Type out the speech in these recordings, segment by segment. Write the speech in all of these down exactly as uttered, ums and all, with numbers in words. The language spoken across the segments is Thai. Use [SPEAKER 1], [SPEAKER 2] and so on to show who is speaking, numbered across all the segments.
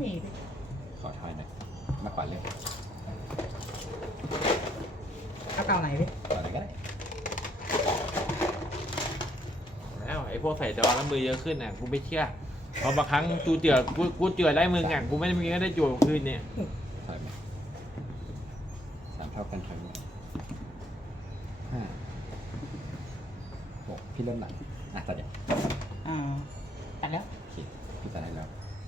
[SPEAKER 1] มี
[SPEAKER 2] ขอทอยหน่อยมากกว่าเลย
[SPEAKER 1] เอาเก่าไหนพี่
[SPEAKER 2] ก่อนอะไรก็ได้
[SPEAKER 3] แล้วไอ้พวกใส่จอแล้วมือเยอะขึ้นอ่ะกูไม่เชื่อเพราะบางครั้งกูเจือกูกูเจือได้มึงอ่ะกูไม่ได้มีก็ได้จั่วคืนเนี่ย
[SPEAKER 2] ถอยมาสามเท่ากันถอยมาห้าหกพี่เริ่มหลังอ่ะตัดอย่าง
[SPEAKER 1] อ่าตัดแล้ว
[SPEAKER 2] โอเคพี่ตัดได้แล้ว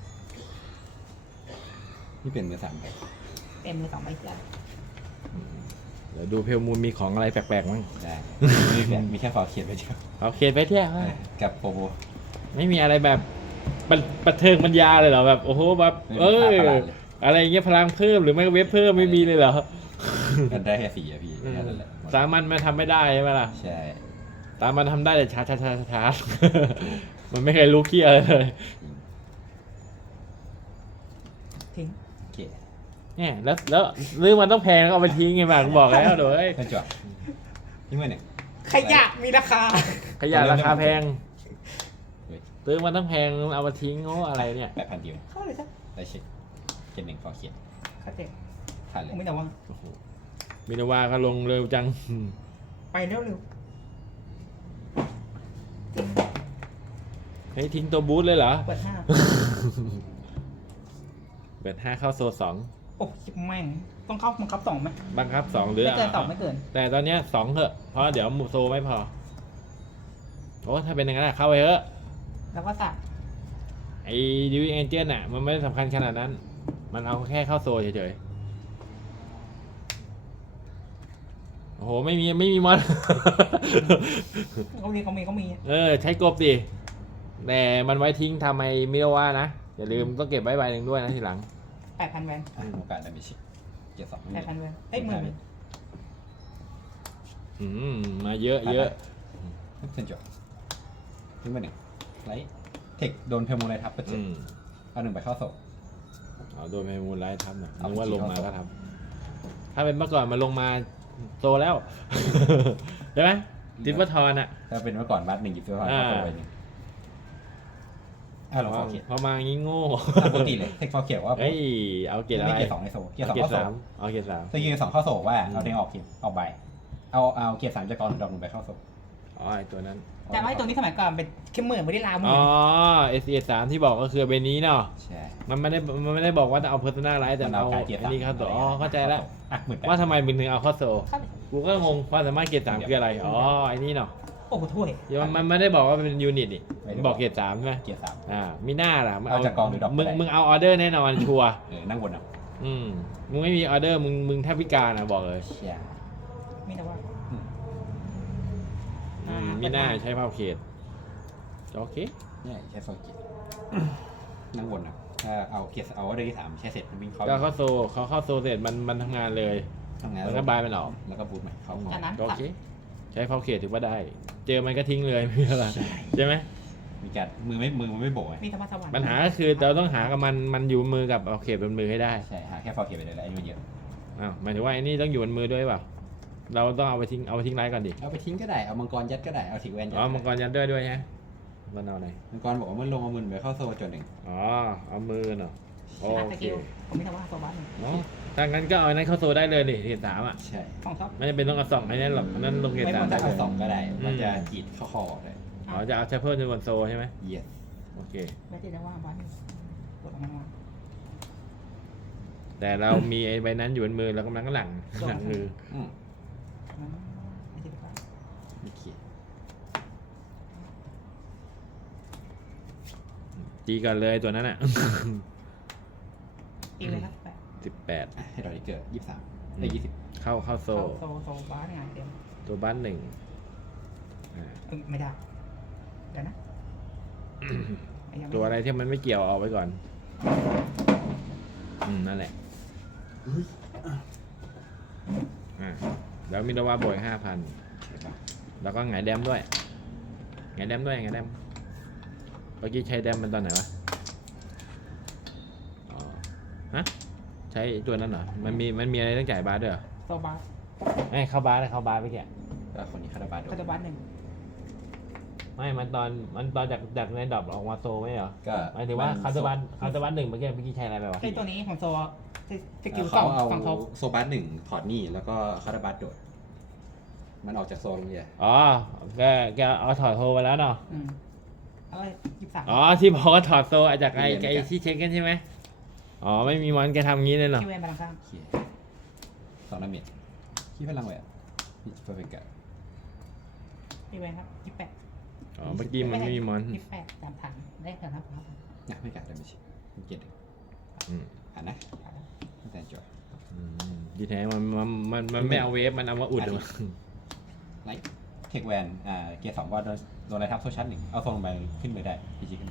[SPEAKER 2] นี่เป็นมือสามไป
[SPEAKER 1] เต็มเลยสองใบเสีย
[SPEAKER 3] เดี๋ยวดูเพลมูลมีของอะไรแปลกๆมั้ง
[SPEAKER 2] ได้มีแค่มีแค่ฟอลเขียนไปเดียว
[SPEAKER 3] เอาเขียนไปเที่ยว
[SPEAKER 2] เออกับโปรโบ
[SPEAKER 3] ไม่มีอะไรแบบบันบันเทิงบรรยาเลยเหรอแบบโอ้โหแบบเอออะไรเงี้ยพลังเพิ่มหรือไม่ก็เว็บเพิ่มไม่มีเลยเหรอ
[SPEAKER 2] กันได้แค่สี่อะพี่แค่นั้นแหละ
[SPEAKER 3] สามัญมันทำไม่ได้ใช่ไหมล่ะ
[SPEAKER 2] ใช่
[SPEAKER 3] สามัญทำได้แต่ช้าช้าช้าช้า มันไม่เคยรู้เคี้ยอะไรเลย
[SPEAKER 1] ทิ้ง
[SPEAKER 2] โอเค
[SPEAKER 3] เนี่ยแล้วแล้วเรื่องมันต้องแพงแล้วเอาไปทิ้งไงบ้างบอกแล้วเดี๋ยว
[SPEAKER 2] เป็นจวบนี่มือหนึ่ง
[SPEAKER 1] ขยะมีราคา
[SPEAKER 3] ขยะราคาแพง
[SPEAKER 2] เฮ้ย
[SPEAKER 3] ซื้อมันต้องแพงเอามาทิ้งโอ้อะไรเนี่ย
[SPEAKER 2] แปดพันเดียว
[SPEAKER 1] เข้าเลยจ้ะ
[SPEAKER 2] ได้เช็คเกมหนึ่งฟอลเขียน
[SPEAKER 1] เข้าเจ็บ
[SPEAKER 2] ผ่านเล
[SPEAKER 1] ผมไม่
[SPEAKER 2] ย
[SPEAKER 1] แต่ว่า
[SPEAKER 3] โอ้โหมินาวาก็ลงเร็วจัง
[SPEAKER 1] ไปเร็วเร็ว
[SPEAKER 3] ให้ยทิ้งตัวบูธเลยเหรอ
[SPEAKER 1] เปิดห้า
[SPEAKER 3] เปิดห้าเข้าโซสอง
[SPEAKER 1] โอ้ยแม่งต้องเข้าบังคับสองไหม
[SPEAKER 3] บังคับสองหรือ
[SPEAKER 1] ไม่เกินสองไม่เกิน
[SPEAKER 3] แต่ตอนเนี้ยสองเถอะเพราะเดี๋ยวโซไม่พอโอ้ถ้าเป็นอย่างนั้นอะเข้าไปเถอะ
[SPEAKER 1] แล้วก็สัก
[SPEAKER 3] ไอ้ดิวเอนเจนอ่ะมันไม่ได้สำคัญขนาดนั้น มันเอาแค่เข้าโซเฉยๆโอ้โหไม่มีไม่มีมอน
[SPEAKER 1] เขามีเขามีเขามี
[SPEAKER 3] เออใช้กบดิแต่มันไว้ทิ้งทำไมมิโรว่านะอย่าลืมต้องเก็บไว้ใบหนึ่งด้วยนะทีหลัง
[SPEAKER 1] แปดพันแวน
[SPEAKER 2] อ่ะโอกาสได้มีชิคเกียร์สองไม่
[SPEAKER 1] แป
[SPEAKER 2] มี
[SPEAKER 1] ดพันแวนเฮ้ยหมื่น
[SPEAKER 3] อืมมาเยอะเยอะ
[SPEAKER 2] เป็นจวบนี่มือหนึ่งไลท์เทคโดนเพลโมไลทับไปเจ็
[SPEAKER 3] อื
[SPEAKER 2] ด
[SPEAKER 3] ม
[SPEAKER 2] เอาหนึ่งไปเข้าโซ่
[SPEAKER 3] เอาโดนไปมูลไลท์ทำนะ
[SPEAKER 2] เอา
[SPEAKER 3] นึกว่า
[SPEAKER 2] ไป
[SPEAKER 3] ลงมา
[SPEAKER 2] เข้า
[SPEAKER 3] ก็ทำถ้าเป็นเมื่อก่อนมันลงมาโตแล้ว ใช่ไหมดิปเปอร์ทอนอ่ะ
[SPEAKER 2] ถ้าเป็นเมื่อก่อนบัตหนึ่งหยิบเสื้อผ้า
[SPEAKER 3] อ่า
[SPEAKER 2] เข้าโซ่ไปหนึ่งอ่ะเราฟอลเขียน
[SPEAKER 3] พอมางี้โง่
[SPEAKER 2] ตามปกติเลยเทคฟอลเขียนว่า
[SPEAKER 3] เอ้ยเอาเกียร์อะไร
[SPEAKER 2] ไม่เกียร์สองในโซ่เกียร์สอง
[SPEAKER 3] เกีย
[SPEAKER 2] เข้า
[SPEAKER 3] ร์
[SPEAKER 2] โซ่
[SPEAKER 3] สามเอาเกียร์สาม
[SPEAKER 2] ตัวเกียร์สองเข้าโซ่ว่า
[SPEAKER 3] อืม
[SPEAKER 2] เอาเด้งออกเกียร์ออกใบเอาเอาเกียร์สามจากกองดอกหนึ่งไปเข้าโซ่
[SPEAKER 3] อ๋อไอตัวนั้น
[SPEAKER 1] แต่ว่าไอ้ตัวนี้สมัยก่อนเป็นแค่หมื่นไม่ได้ลาหมื่
[SPEAKER 3] อ๋
[SPEAKER 1] น
[SPEAKER 3] อ เอส เอ สามที่บอกก็คือเบนนี้เนาะ
[SPEAKER 2] ใช่
[SPEAKER 3] มันไม่ได้มันไม่ได้บอกว่าจะเอา Persona Light แต่
[SPEAKER 2] มัน
[SPEAKER 3] เอา
[SPEAKER 2] เอาการเกียร์
[SPEAKER 3] อั
[SPEAKER 2] สาน ม
[SPEAKER 3] นี้เข้าตัวอ๋อเข้าใจแล้ว
[SPEAKER 2] อ่ะหมื่นแปด
[SPEAKER 3] ว่าทำไมมึงถึงเอาเข้าโซ
[SPEAKER 1] เข้าเลย
[SPEAKER 3] กูก็งงความสามารถเกียร์สามคืออะไร อ๋อไอ้นี่เนาะ
[SPEAKER 1] โอ้โหถ้วย
[SPEAKER 3] เดี๋ยวมันไม่ได้บอกว่าเป็นยูนิตนี่บอกเกียร์สามใช่ไหม
[SPEAKER 2] เกียร์สาม
[SPEAKER 3] อ่ามีหน้าล่ะมึง
[SPEAKER 2] เอาจากกองหรือดอก
[SPEAKER 3] มึง
[SPEAKER 2] ก็ได้
[SPEAKER 3] มึงเอาออเดอร์แน่นอนชัวร์
[SPEAKER 2] เออนั่งบนเอา
[SPEAKER 3] อืมมึงไม่มีออเดอร์มึงมึงแทบพิการอ่ะบอกเลย
[SPEAKER 2] เชียร์
[SPEAKER 1] มีแต่ว่า
[SPEAKER 2] อืม
[SPEAKER 3] อืมมีหน้าใช้เผาเขตโอเค
[SPEAKER 2] เนี่ยใช้โซ่เกียร์นั่งบนเอาถ้าเอาเกียร์เอาเดอร์ที่สามใช้เสร็จมันวิ่งเข้า
[SPEAKER 3] ก็เข้าโซเขาเข้าโซเสร็จมันมันทำงานเลย
[SPEAKER 2] ทำงาน
[SPEAKER 3] มันก็บายมันออก
[SPEAKER 2] แล้วก็บูทใหม่เข้า
[SPEAKER 1] จากนั้น
[SPEAKER 3] โอเคใช้เผาเขตถือว่าได้ เจอมันก็ทิ้งเลย ไม่เป็นไรใช่ไหม
[SPEAKER 2] มีการมือไม่มือมันไม่โบกไง
[SPEAKER 1] มีธรรมะสวรรค์
[SPEAKER 3] ปัญหาก็คือเราต้องหากับมันมันอยู่มือกับเอาเขตบนมือให้ได้
[SPEAKER 2] ใช่หาแค่ฟอลเกียร์ไปเลยแล้วไอ้นี่มันเยอะ
[SPEAKER 3] อ้าวหมายถึงว่าไอ้นี่ต้องอยู่บนมือด้วยเปล่าเราต้องเอาไปทิ้งเอาไปทิ้งไร้ก่อนดิ
[SPEAKER 2] เอาไปทิ้งก็ได้เอามังกรยัดก็ได้เอาถิกแวนยัด
[SPEAKER 3] อ๋อมังกรยัดด้วยด้วยฮะมันเอาไหน
[SPEAKER 2] มังกรบอกว่ามันลงเอามือไปเข้าโซ่จนหนึ่ง
[SPEAKER 3] อ๋อเอามือเนาะโอ
[SPEAKER 1] อ่ะส
[SPEAKER 3] เค
[SPEAKER 1] กิลผมมีธรรมะสวรรค์หนึ่ง
[SPEAKER 3] เนาะถ้างั้นก็เอาอันนั้นเข้าโซได้เลยดิเขตสามอ่ะ
[SPEAKER 2] ใช่
[SPEAKER 1] ของชอบ
[SPEAKER 3] ไม่จำเป็นต้องเอาสองอันนั้นหรอกอันนั้นลงเขต
[SPEAKER 2] ไม่
[SPEAKER 3] สาม
[SPEAKER 2] มัน
[SPEAKER 3] ได้
[SPEAKER 2] จะ
[SPEAKER 3] เล
[SPEAKER 2] เอา
[SPEAKER 3] ย
[SPEAKER 2] สองก็ได้มันจะจีดเข้าคอออกเลย
[SPEAKER 3] อ๋อจะเอาแชเพิลในบนโซใช่ไหม
[SPEAKER 2] เยียส
[SPEAKER 3] โอเค
[SPEAKER 1] ไม่ได้ว่าวันปวดออกมา
[SPEAKER 3] แต่เรามีไอ้ใบนั้นอยู่บนมือแล้วกำลังหลังหลังมือ
[SPEAKER 2] อืม
[SPEAKER 1] ไม่ใช่ปะ
[SPEAKER 2] ไม่เขียน
[SPEAKER 3] จีกันเลยตัวนั้นอ่ะ
[SPEAKER 1] อีกเลยครับแปด
[SPEAKER 3] สิบแปด
[SPEAKER 2] อ่ะให้เราได้เกิดยี่สิบสามได้ยี่สิบ
[SPEAKER 3] เข้าเข้าโซ
[SPEAKER 1] โซโซบ้านงานเต็ม
[SPEAKER 3] ตัวบ้านหนึ่งอ่า
[SPEAKER 1] ไม่ได้เดี๋ยวนะ
[SPEAKER 3] ตัวอะไรที่มันไม่เกี่ยวเอาไว้ก่อน อืม นั่นแหละอ่าแล้วมิโนวาบวกห้าพัน
[SPEAKER 2] ใช่ปะ
[SPEAKER 3] แล้วก็ไงแดมด้วยไงแดมด้วยไงแดมเมื่อกี้ใช้แดมมันตอนไหนวะ อ๋อ ฮะ ใช้ตัวนั้นเหรอ มันมีมันมีอะไรต้องจ่ายบาสด้วยเหรอ
[SPEAKER 1] โซบ้าน
[SPEAKER 3] ไม่เข้าบาสเลยเข้าบาสไปแก
[SPEAKER 2] แล้วคนนี้คาราบาโด
[SPEAKER 1] คาตาบ้านหนึ่ง
[SPEAKER 3] ไม่มันตอนมันตอนจากจากในดรอปออกมาโซไม่เหรอ
[SPEAKER 2] ก็
[SPEAKER 3] หมายถึงว่าคาร์ดบันคาร์ดบันหนึ่งเมื่อกี้เมื่อกี้ใช้อะไรไปวะ
[SPEAKER 1] ไอตัวนี้ผมโซสกิลส
[SPEAKER 2] เขา
[SPEAKER 1] อง
[SPEAKER 2] เอา
[SPEAKER 1] สองทบ
[SPEAKER 2] โซบัสหนึ่งถอดหนี่แล้วก็คาราบัสโดด มันออกจากโซนเลย
[SPEAKER 3] อ๋อแกแกเอาถอดโทรไปแล้วเนาะ
[SPEAKER 1] อืมเอาไปยี่สิบสาม
[SPEAKER 3] อ๋อที่บอกว่าถอดโซจากไอ้ไอ้ที่เช็คกันใช่ไหมอ๋อไม่มีมันแกทำงี้เลยเหรอ
[SPEAKER 1] คิวเวนบาลังข้าง
[SPEAKER 2] โอเคสองดาเมจขี้พลังแหวนนี่เพอร์เฟกต์
[SPEAKER 1] คิวเวนครับยี่สิบแปด
[SPEAKER 3] อ๋อเมื่อกี้มันไม่มีมอน
[SPEAKER 1] ยี่สิบแปดสามพันได้เท่านั้นครับ
[SPEAKER 2] นะไม่กัดดาเมจมันเจ็ด
[SPEAKER 3] อืม
[SPEAKER 2] อ่านนะไม่แต่จอย
[SPEAKER 3] อืมดีแท้มันมันมันมันไม่เอาเวฟมันเอามาอุด
[SPEAKER 2] อันนี้
[SPEAKER 3] เอา
[SPEAKER 2] ไลท์เทคแวนอ่าเกียร์สองว่าโดนโดนอะไรทับโซชั่นหนึ่งเอาโซนลงไปขึ้นไปได้พีจีขึ้น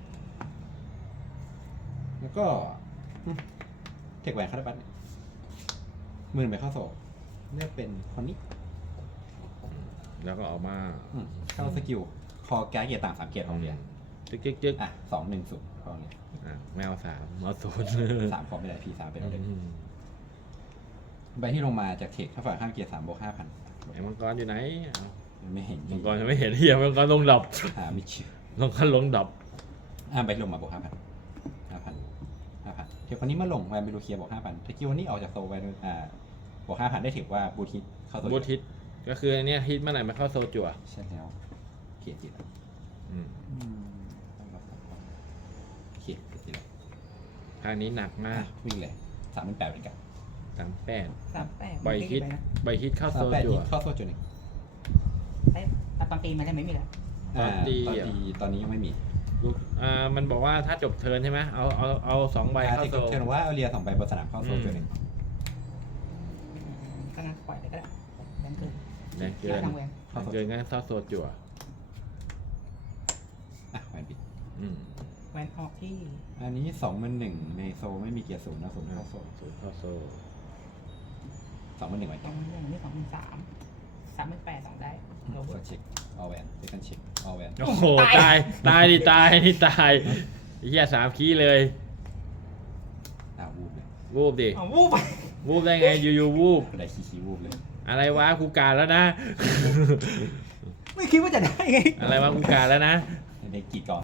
[SPEAKER 2] แล้วก็อืมเทคแวนคาร์บัสเนี่ยหมื่นไปเข้าโซเลือกเป็นคนนี้
[SPEAKER 3] แล้วก็ออกมา
[SPEAKER 2] อืมเข้าสกิลคอแก๊สเกียร์ต่างสามเกียร์ของเรียน
[SPEAKER 3] จึ๊กจึ๊กจึ๊ก
[SPEAKER 2] อ่ะสองหนึ่งศูนย์พอเนี่ย
[SPEAKER 3] อ่ะไม่เอาสามเอาศูนย์
[SPEAKER 2] สามขอไม่ได้พีสามเป็นเอาเลย
[SPEAKER 3] อืม
[SPEAKER 2] ใบที่ลงมาจากเทคถ้าฝั่งข้างเกียร์สามบวกห้าพัน
[SPEAKER 3] ไอ้มังกรอยู่ไหนเอา
[SPEAKER 2] ไม่เห็น
[SPEAKER 3] มังกรยังไม่เห็นเฮียมังกรลงดับ
[SPEAKER 2] หาไม่เชื่อ
[SPEAKER 3] ลงคันลงดับ
[SPEAKER 2] อ่าใบลงมาบวกห้าพันห้าพันห้าพันเทคคนนี้มาลงแวนเบลูเคียบวกห้าพันถ้าคิววันนี้ออกจากโซแวนอ่าบวกห้าพันได้ถือว่าบูทิตเข้าโซ
[SPEAKER 3] บูทฮิตก็คืออันเนี้ยฮิตเมื่อไหร่มันเข้าโซจั่ว
[SPEAKER 2] ใช่แล้วเขียนจิตแล้ว
[SPEAKER 3] อืม
[SPEAKER 2] เขียนจิตแล้ว
[SPEAKER 3] ทางนี้หนักมา
[SPEAKER 2] อ่ะ
[SPEAKER 3] ก
[SPEAKER 2] วิ่งเลยสามเป็นแปดเป็นกัน
[SPEAKER 3] สามแปด
[SPEAKER 1] สามแปด
[SPEAKER 3] ใบฮิตใบฮิตเข้า
[SPEAKER 2] สา
[SPEAKER 3] โซ
[SPEAKER 2] มแปด
[SPEAKER 3] จั่ว
[SPEAKER 2] เข้าโซจุดหนึ่ง
[SPEAKER 1] ไอ้ตอนตีมันได้ไม่มีแล้ว
[SPEAKER 3] ตอนตี
[SPEAKER 2] ตอน
[SPEAKER 3] อ่ะ
[SPEAKER 2] ตีตอนนี้ยังไม่มี
[SPEAKER 3] อ่ามันบอกว่าถ้าจบเทิร์นใช่ไหมเอาเอาเอาสองใบ
[SPEAKER 2] อ่า
[SPEAKER 3] เข้า
[SPEAKER 2] ที่
[SPEAKER 3] โซ
[SPEAKER 2] เชิญว่าเอาเรียสองใบบนสนามเข้าโซจุดหนึ่ง
[SPEAKER 1] ก็งั้นปล่อยเลยก็ได้แบนเกิน
[SPEAKER 3] แรงเกิน
[SPEAKER 1] ทางเวน
[SPEAKER 2] เข้าโซ
[SPEAKER 3] เกินงั้นเข้าโซจั่ว
[SPEAKER 2] อ่ะแวนปิด
[SPEAKER 3] อืม
[SPEAKER 1] แวนออกที่
[SPEAKER 2] อันนี้สองมันหนึ่งในโซไม่มีเกียร์ศูนย์นะศูนย์เข้าโซ
[SPEAKER 3] ศูนย์เข้าโซ
[SPEAKER 2] สองมันหนึ่งไว้
[SPEAKER 1] สองหนึ่งนี่สองหนึ่งสามสามหนึ่งแปดสองได้โรเบิ
[SPEAKER 2] เฟิ
[SPEAKER 1] ร์
[SPEAKER 2] ร์
[SPEAKER 1] ต
[SPEAKER 2] สเช็คออแวนเซคันเช็คออแวน
[SPEAKER 3] โอ้โหตายตายดิตายนี่ตายไอ้เหี้ยสามคีย์เลย
[SPEAKER 2] อ่าวูบเลย
[SPEAKER 3] วูบดิ
[SPEAKER 1] อ๋อวูบไป
[SPEAKER 3] วูบได้ไงอยู่ๆวูบ
[SPEAKER 2] อะไรขี้ขี้วูบเลย
[SPEAKER 3] อะไรวะกูการแล้วนะ
[SPEAKER 1] ไม่คิดว่าจะได้ไง
[SPEAKER 3] อะไรวะกูการแล้วนะ
[SPEAKER 2] ในกี่กล่อง